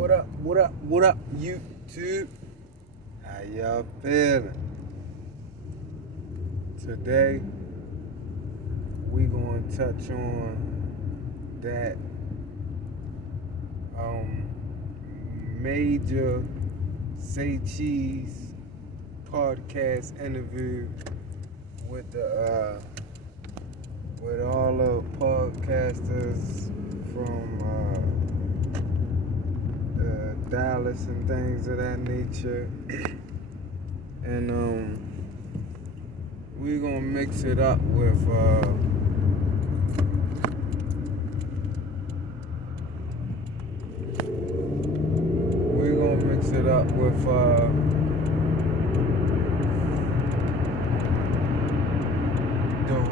What up, YouTube? How y'all feeling? Today, we gonna touch on that major Say Cheese podcast interview with with all the podcasters from Dallas and things of that nature. And we're gonna mix it up with the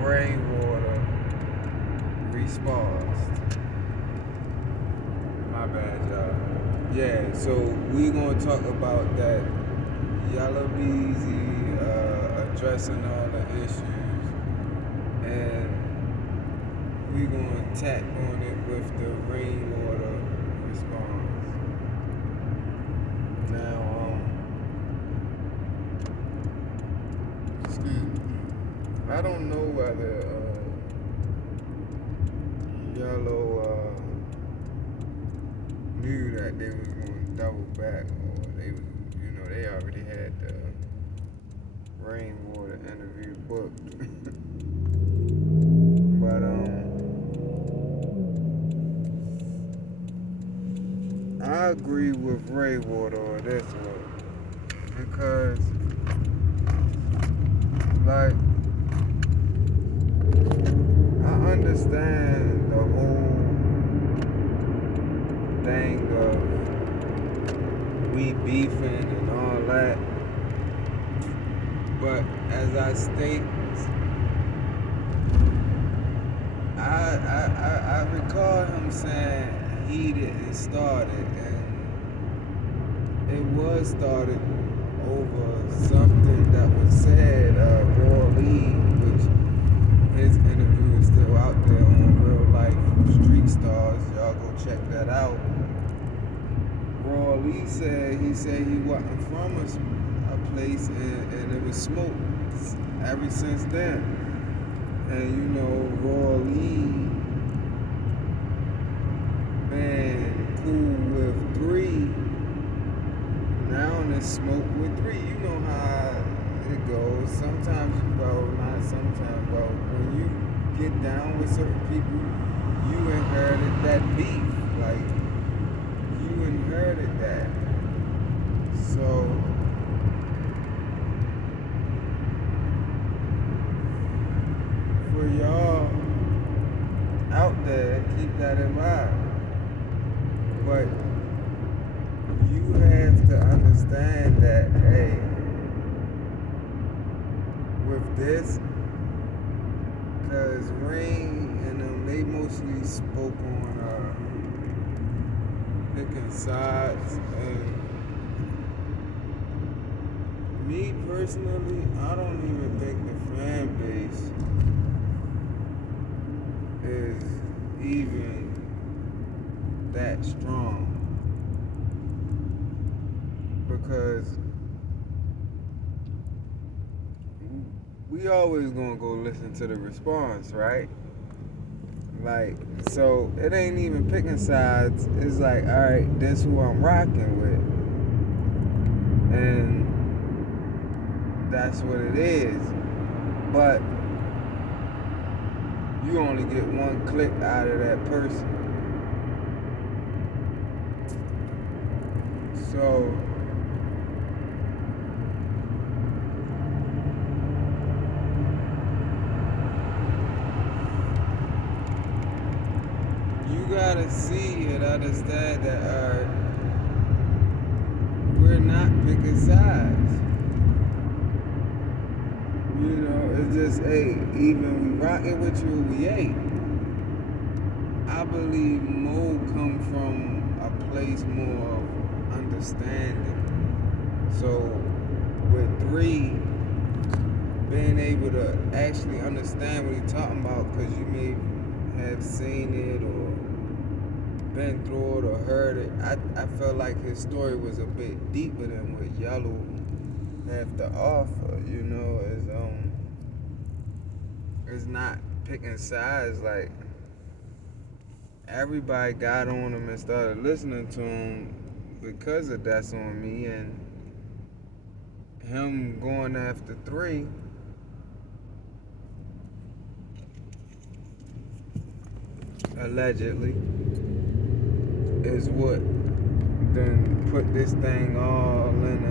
Rainwater response. My bad, y'all. Yeah, so we gonna talk about that Yella Beezy addressing all the issues, and we gonna tack on it with the Rainwater response. Now, excuse me. I don't know whether Yellow knew that they was going to double back, or they was, they already had the Rainwater interview booked. But I agree with Rainwater on this one, because like, I understand the whole thing of we beefing and all that, but as I state, I recall him saying he didn't start it, and it was started over something that was said, Raw Lee, which his interview is still out there on Real Life Street Stars. Y'all go check that out. Raw Lee said he wasn't from a place, and it was smoke ever since then. And Raw Lee been cool with 3. Now it's smoke with 3. You know how it goes. Sometimes you go, not sometimes go. When you get down with certain people, you inherited that beef. Like, you inherited that. So for y'all out there, keep that in mind. But you have to understand that, hey, with this, because Rain and them, they mostly spoke on picking sides, and me personally, I don't even think the fan base is even that strong, because we always gonna go listen to the response, right? Like, so it ain't even picking sides. It's like, all right, this who I'm rocking with, and that's what it is. But you only get one click out of that person. So you gotta see and understand that we're not picking sides. It's just, hey, even we rocking with you, we ain't. I believe Mo come from a place more of understanding. So with 3, being able to actually understand what he's talking about, because you may have seen it or been through it or heard it, I felt like his story was a bit deeper than what Yellow have to offer. You know, it's not picking sides. Like, everybody got on him and started listening to him because of That's On Me, and him going after 3 allegedly is what then put this thing all in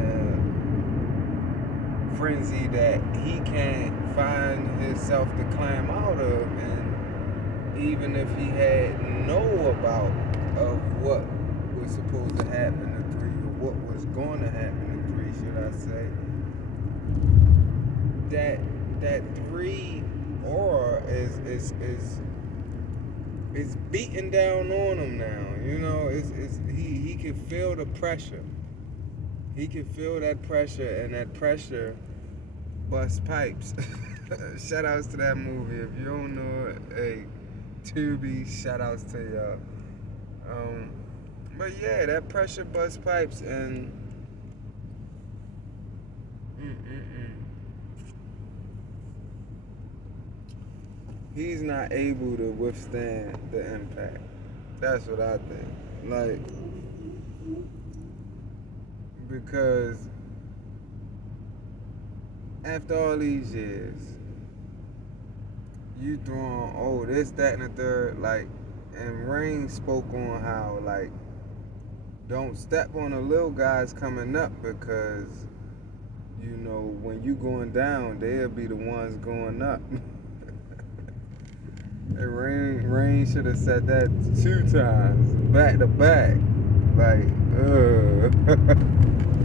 a frenzy that he can't find himself to climb out of. And even if he had know about of what was supposed to happen to 3, or what was going to happen to 3, should I say, that 3 aura is beating down on him now. You know, he can feel the pressure. He can feel that pressure, and that pressure busts pipes. Shout outs to that movie. If you don't know it, hey, Tubi, shout outs to y'all. But yeah, that pressure busts pipes, and he's not able to withstand the impact. That's what I think. Like, because after all these years, you throwing, oh, this, that, and the third, like, and Rain spoke on how, like, don't step on the little guys coming up, because, you know, when you going down, they'll be the ones going up. And Rain should have said that 2 times, back to back. Like,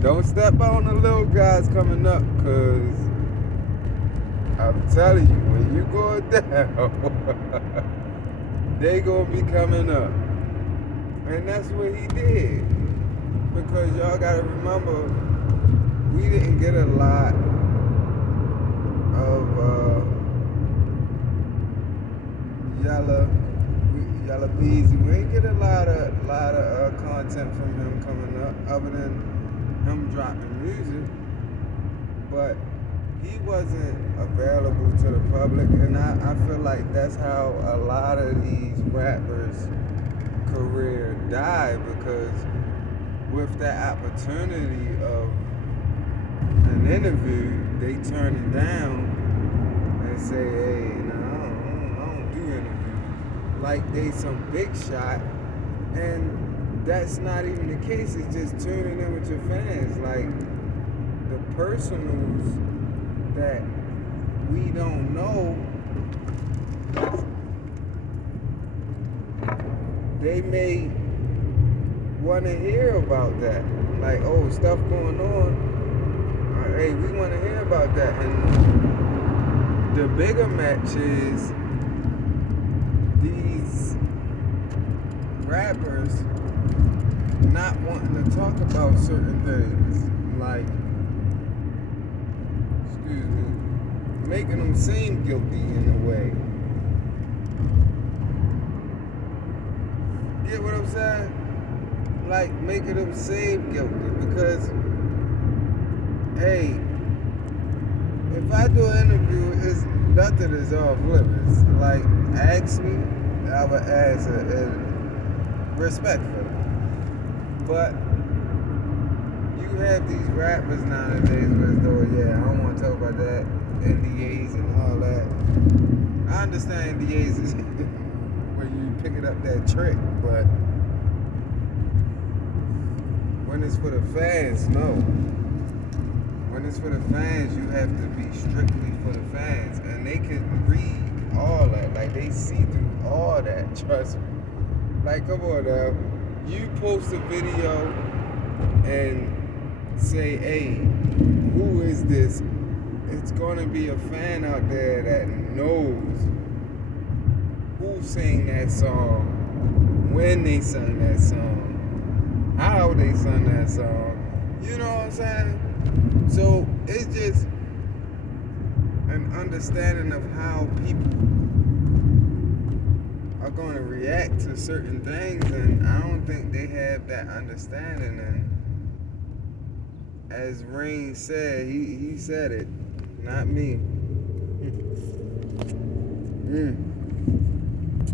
don't step on the little guys coming up, because I'm telling you, when you go down, they gonna be coming up. And that's what he did. Because y'all gotta remember, we didn't get a lot of Yella Beezy. We ain't get a lot of content from him coming up, other than him dropping music. But he wasn't available to the public, and I feel like that's how a lot of these rappers' career died, because with that opportunity of an interview, they turn it down and say, hey, no, I don't do interviews. Like they some big shot, and that's not even the case. It's just tuning in with your fans. Like, the personals that we don't know, they may want to hear about that. Like, oh, stuff going on. Hey, we want to hear about that. And the bigger match is these rappers not wanting to talk about certain things. Like, excuse me, making them seem guilty in a way. Get what I'm saying? Like, making them seem guilty, because, hey, if I do an interview, it's nothing is off limits. Like, ask me, I would answer respectfully. But you have these rappers nowadays where it's though, yeah, I don't want to talk about that, NDAs and all that. I understand NDAs is where you picking up that trick, but when it's for the fans, no. When it's for the fans, you have to be strictly for the fans. And they can read all that. Like, they see through all that, trust me. Like, come on now. You post a video and say, hey, who is this? It's going to be a fan out there that knows who sang that song, when they sung that song, how they sung that song. You know what I'm saying? So it's just an understanding of how people are not going to react to certain things, and I don't think they have that understanding. And as Rain said, he said it, not me.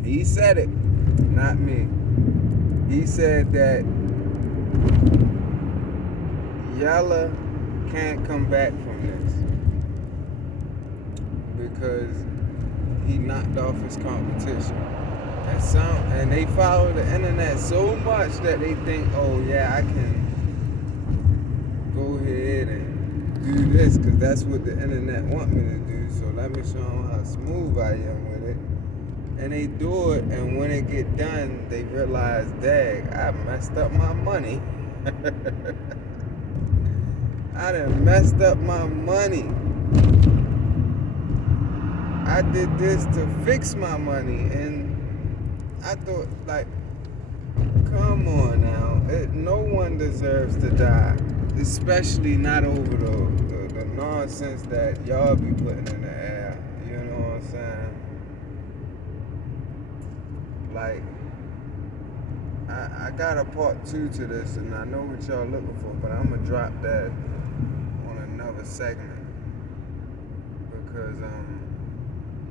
He said it, not me. He said that Yella can't come back from this because he knocked off his competition. And they follow the internet so much that they think, oh yeah, I can go ahead and do this because that's what the internet want me to do. So let me show them how smooth I am with it. And they do it, and when it get done, they realize, dang, I messed up my money. I done messed up my money. I did this to fix my money, and I thought, like, come on now. No one deserves to die, especially not over the nonsense that y'all be putting in the air. You know what I'm saying? Like, I got a part 2 to this, and I know what y'all looking for, but I'm gonna drop that on another segment because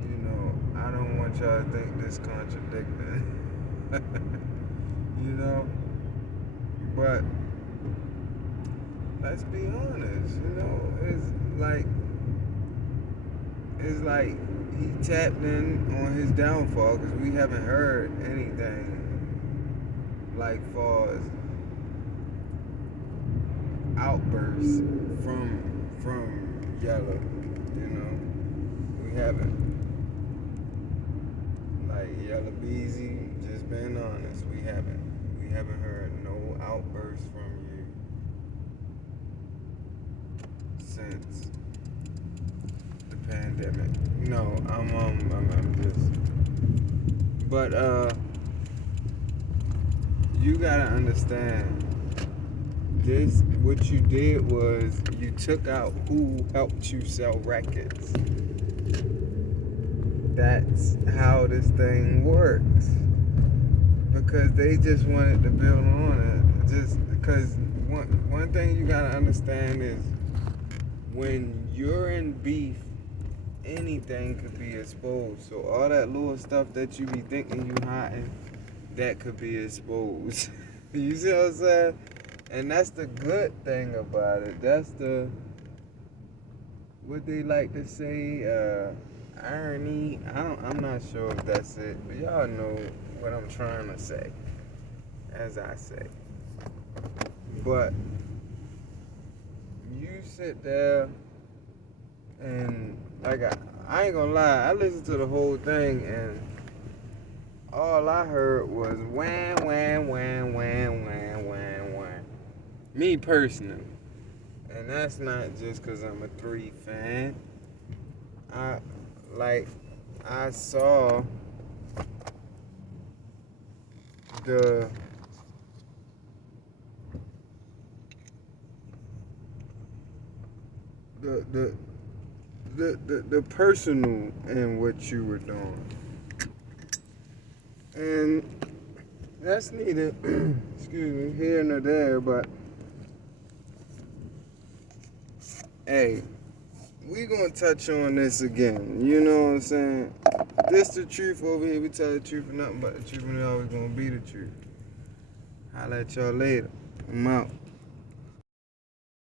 you know, I don't want y'all to think this contradicting. You know, but let's be honest. You know, it's like he tapped in on his downfall because we haven't heard anything like far as outbursts from Yella. You know, we haven't. Like Yella Beezy, just being honest, we haven't heard no outbursts from you since the pandemic. No, I'm just. But you gotta understand. This, what you did was you took out who helped you sell records. That's how this thing works. Because they just wanted to build on it. Just because one thing you gotta understand is when you're in beef, anything could be exposed. So all that little stuff that you be thinking you hiding, that could be exposed. You see what I'm saying? And that's the good thing about it. That's what they like to say, irony. I'm not sure if that's it, but y'all know what I'm trying to say, as I say. But you sit there and like I ain't gonna lie, I listened to the whole thing and all I heard was wham, wham, wham, wham, wham, wham, wham. Me personally. And that's not just because I'm a 3 fan. I saw the personal in what you were doing. And that's neither, excuse me, here nor there, but hey, we gonna touch on this again. You know what I'm saying? This the truth over here. We tell the truth and nothing but the truth, and it always gonna be the truth. Holla at y'all later. I'm out.